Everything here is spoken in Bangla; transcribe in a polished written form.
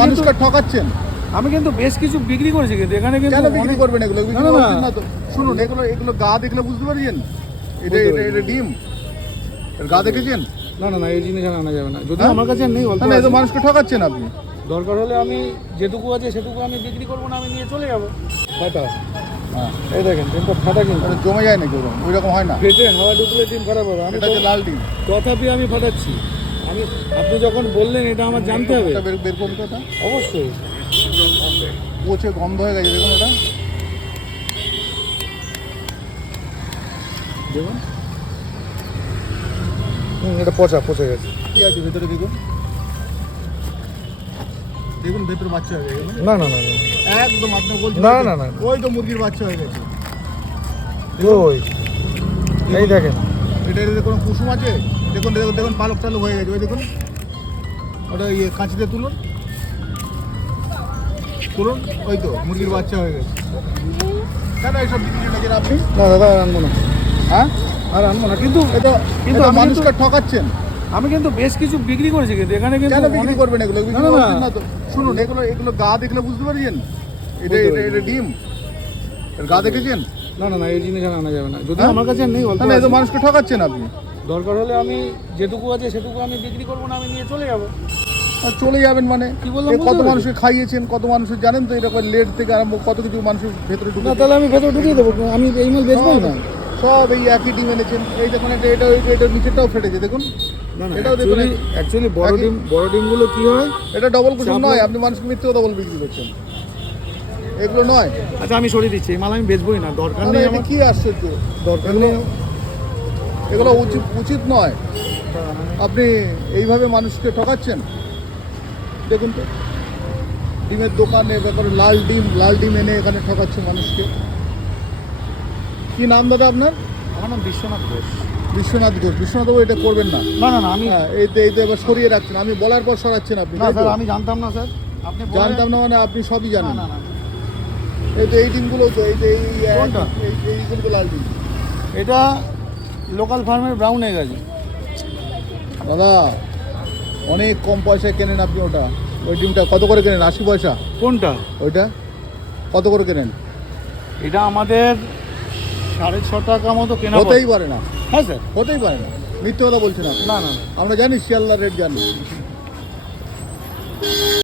মানুষকে ঠকাচ্ছেন। আমি কিন্তু বেশ কিছু বিক্রি করেছি, কিন্তু এখানে কিন্তু কেন বিক্রি করবেন এগুলো? না, না, না। না তো শুনুন, এগুলো গা দেখলে বুঝতে পারছেন এটা ডিম। এর গা দেখেছেন? না না না, এই জিনিস আর আনা যাবে না, যদি আমার কাছে নেই অল্প না, এত আছে। মানুষকে ঠকাচ্ছেন আপনি। দরকার হলে আমি যেটুকু আছে সেটুকু আমি বিক্রি করবো না, আমি নিয়ে চলে যাবো। ফাটা, হ্যাঁ, এই দেখেন ডিমটা ফাটা, কিন্তু এটা জমে যায় নাকি ওরকম? ওই রকম হয় না, ফেটে হাওয়া ঢুকলে ডিম খারাপ হবে। আমি এটা হচ্ছে লাল ডিম। তথাপি আমি ফাটাচ্ছি। আপনি যখন বললেন এটা আমার জানতে হবে। এটা বের করুন তো এটা। অবশ্যই। পচে গন্ধ হয়ে গেছে, দেখুন এটা দেখুন এটা পচা পচে গেছে। কি আছে ভেতরে, দেখুন দেখুন ভেতরে বাচ্চা হয়ে গেছে। না না না না, একদম আপনি বলছেন না, না, না। ওই তো মুরগির বাচ্চা হয়ে গেছে। ওই এই দেখেন, এটা এর কোনো কুসুম আছে? দেখুন দেখুন দেখুন, পালক টালক হয়ে গেছে, ওই দেখুন। ওটা কাঁচিতে তুলুন তুলুন, ওই তো মুরগির বাচ্চা হয়ে গেছে। কেন এইসব বিক্রি নাকি আপনি? না দাদা আর আনবো না, হ্যাঁ, আর আনবো না। কিন্তু এটা কিন্তু আমি মানুষকে ঠকাচ্ছেন। আমি কিন্তু বেশ কিছু বিক্রি করেছি, কিন্তু এখানে কিন্তু কেন বিক্রি করবেন এগুলো? বিক্রি না, না, করবেন না। না তো শুনুন, এগুলো গা দেখলে বুঝতে পারছেন এটা ডিম। এর গা দেখেছেন? না না না, এই জিনিস আর আনা যাবে না, যদি আমার কাছে নেই অল্প না, এত আছে। মানুষকে ঠকাচ্ছেন আপনি। দরকার হলে আমি যেটুকু আছে সেটুকু আমি বিক্রি করবো না, আমি নিয়ে চলে যাবো। আর চলে যাবেন মানে? কি বললাম কত বুঝতে পেরেছেন? মানুষকে খাইয়েছেন, কত মানুষের জানেন তো? এরকম লেট থেকে আরম্ভ কত কিছু মানুষের ভেতরে ঢুকে। না তাহলে আমি ভেতরে ঢুকিয়ে দেবো, আমি এই মাল বেচবোই না। সব এই একই ডিম এনেছেন। এই দেখুন এটা নিচেরটাও ফেটেছে, দেখুন। না না, এটাও দেখুন, অ্যাকচুয়ালি বড় একই- ডিমগুলো কি হয়। এটা ডবল কুসুম চাপ নয়, না- আপনি মানুষকে মিথ্যে কথা বলে বিক্রি করছেন। এগুলো নয়। আচ্ছা আমি সরিয়ে দিচ্ছি, এই মাল আমি বেচবোই না, দরকার না, নেই এটা আমার, কি আশ্চর্য? দরকার নেই। এগুলো উচিত নয়। আপনি এইভাবে মানুষকে ঠকাচ্ছেন। দেখুন তো, ডিমের দোকানে ব্যাপারে লাল ডিম এনে এখানে ঠকাচ্ছে মানুষকে। কি নাম দাদা আপনার? আমার নাম বিশ্বনাথ ঘোষ। বিশ্বনাথ ঘোষ। বিশ্বনাথ বাবু, এটা করবেন না। না না না, আমি হ্যাঁ, এই তো এবার সরিয়ে রাখছেন। আমি বলার পর সরাচ্ছেন আপনি। না তাই তো? স্যার, আমি জানতাম না স্যার, আপনি বলেন। জানতাম না মানে? আপনি সবই না জানেন। না না, এই তো এই ডিমগুলো তো কোনটা? এইগুলো লাল ডিম। এটা লোকাল ফার্মের ব্রাউন এগ আছে। দাদা, অনেক কম পয়সায় কেনেন আপনি ওটা। ওই ডিমটা কত করে কেনেন? 80 পয়সা। কোনটা? ওইটা কত করে কেনেন? এটা আমাদের 6.5 টাকা মতো কেনা পড়ে। হতেই পারে না, হ্যাঁ স্যার। হতেই পারে না, মিথ্যে কথা বলছেন আপনি। না না না। আমরা জানি শিয়ালদার রেট জানি।